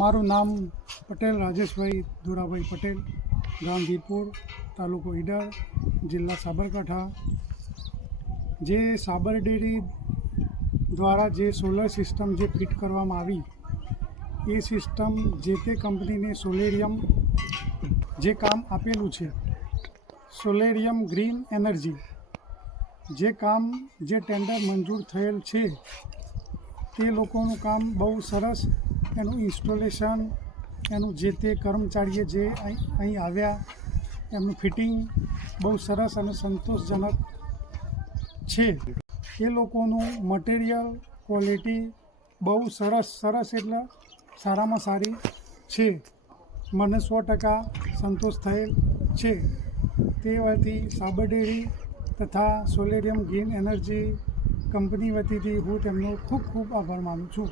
મારું નામ પટેલ રાજેશભાઈ દુરાભાઈ પટેલ, ગામ વીરપુર, તાલુકો ઈડર, જિલ્લા સાબરકાંઠા. જે સાબર ડેરી દ્વારા જે સોલર સિસ્ટમ જે ફિટ કરવામાં આવી, એ સિસ્ટમ જે તે કંપનીને સોલેરિયમ જે કામ આપેલું છે, સોલેરિયમ ગ્રીન એનર્જી, જે કામ જે ટેન્ડર મંજૂર થયેલ છે, તે લોકોનું કામ બહુ સરસ. એનું ઇન્સ્ટોલેશન, એનું જે તે કર્મચારીએ જે અહીં આવ્યા, એમનું ફિટિંગ બહુ સરસ અને સંતોષજનક છે. એ લોકોનું મટીરિયલ ક્વોલિટી બહુ સરસ એટલે સારામાં સારી છે. મને 100% સંતોષ થયેલ છે. તે વતી સાબર ડેરી તથા સોલેરિયમ ગ્રીન એનર્જી કંપની વતીથી હું તેમનો ખૂબ ખૂબ આભાર માનું છું.